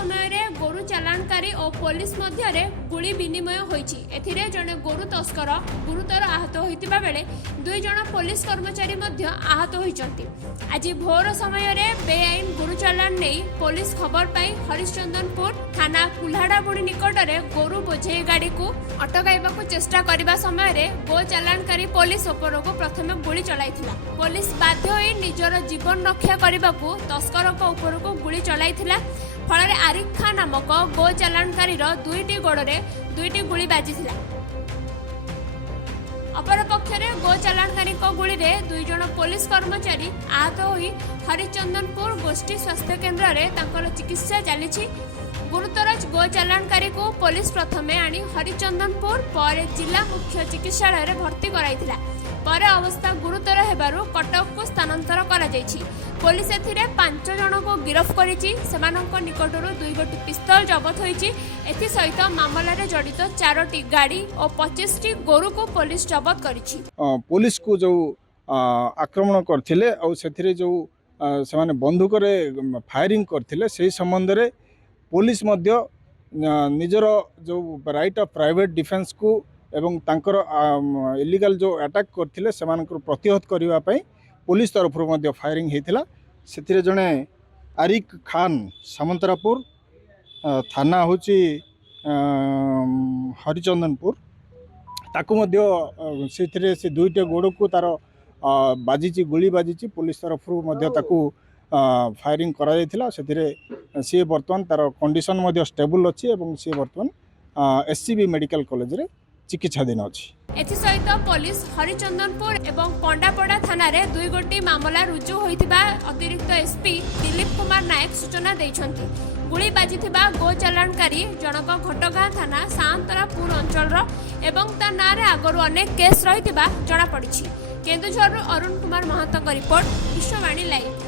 समय गोरु चालाणकारी और पुलिस मध्य गुली विनिमय होईछि। एथिरे जने गोरु तस्कर गुरुतर आहत होइतिबा बेले 2 जण पुलिस कर्मचारी मध्य आहत होइचंती। आज भोर समय बेआईन गोरु चालाण नहीं पुलिस खबर पाई हरिश्चंदनपुर थाना कुल्हाड़ाबुड़ी निकट में गोरु बोझे गाड़ी को अटकाइबाकू चेष्टा करने समय गो चालाणकारी पुलिस उपरक प्रथम गुली चलाइथिला। पुलिस बाध्य होई निजर जीवन रक्षा करने को तस्करक उपरक गुली चलाइथिला। फल आरिफ खान नामक गो चालाणकारी 2टी गोड़े 2टी गुली बाजिथिला। अपरपक्षे गो चालाणकारी गुली में 2 जण पुलिस कर्मचारी आहत होई हरिचंदनपुर गोष्ठी स्वास्थ्य केन्द्र में चिकित्सा चली। गुरुतर गो चालाणकारी को पुलिस प्रथमे आनी हरिचंदनपुर पर जिला मुख्य चिकित्सालय भर्ती कराइथिला। पर अवस्था गुरुतर हेबारु कटक को स्थानांतर करा जायछि। पुलिस एथिरे 5 जण को गिरफ्त करिछि। सेमानंक निकटरू 2 गोटी पिस्तल जबत होइछि। एथि सहित मामला रे जड़ित 4टी गाड़ी और 25टी गोरु को पुलिस जबत करिछि। पुलिस को जो आक्रमण करथिले और सेथिरे जो सेमाने बंदूक रे फायरिंग करथिले सेही संबंध रे पुलिस मध्य निजर जो राइट ऑफ प्राइवेट डिफेंस को एवं तांकर इलीगल जो अटैक करथिले सेमानकर प्रतिहत करिवा पई पुलिस तरफ मध्य फायरिंग हेतिला। सेथिरे जणे आरिफ खान सामंतरापुर थाना होची हरिचंदनपुर ताकू मध्य सेथिरे से 2टे गोड़ को तार बाजिची गुली बाजिची। पुलिस तरफ मध्य ताकू फायरिंग करा जायथिला। सेथिरे सी बर्तमान तार कंडीशन मध्य स्टेबल अछि एवं सी बर्तमान एससीबी मेडिकल कॉलेज रे चिकित्साधीन अछि। एथि सहित पुलिस हरिचंदनपुर एवं पंडापड़ा थाना रे 2 गोटी मामला रुजु होइतिबा अतिरिक्त एसपी दिलीप कुमार नायक सूचना दैछंती। गुली बाजिथिबा गो चालाणकारी जनक घटगां थाना सांतरापुर अंचल एवं ता ना रे आगरु अनेक केस रहितिबा जणा पड़िछि। Kendujhar Arun Kumar Mahato report Vishwavani live.